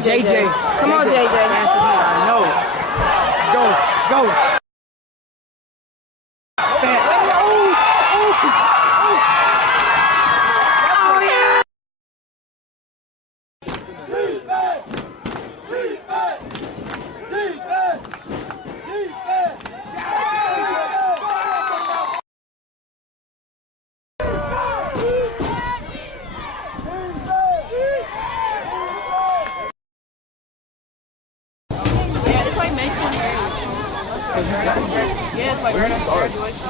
on, JJ. Come on, JJ. Fast as he, I know. Go. Oh, yeah. Yeah, it's like right after graduation.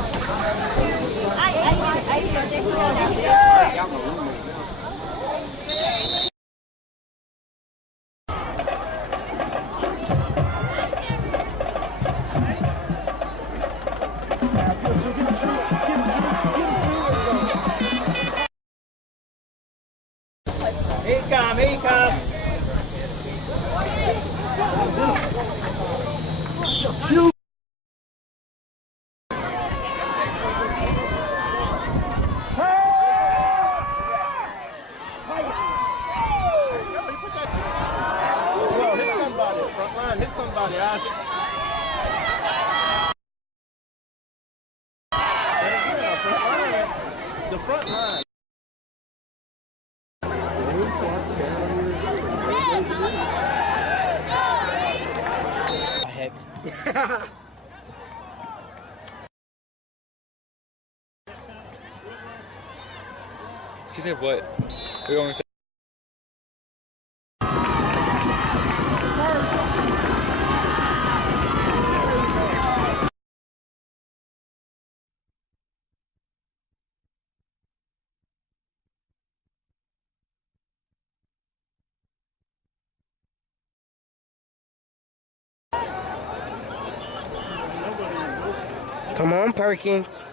Here he come. Shoot. Hit somebody, Isaac. The front line. Heck. She said what? We want to say. Come on, Perkins.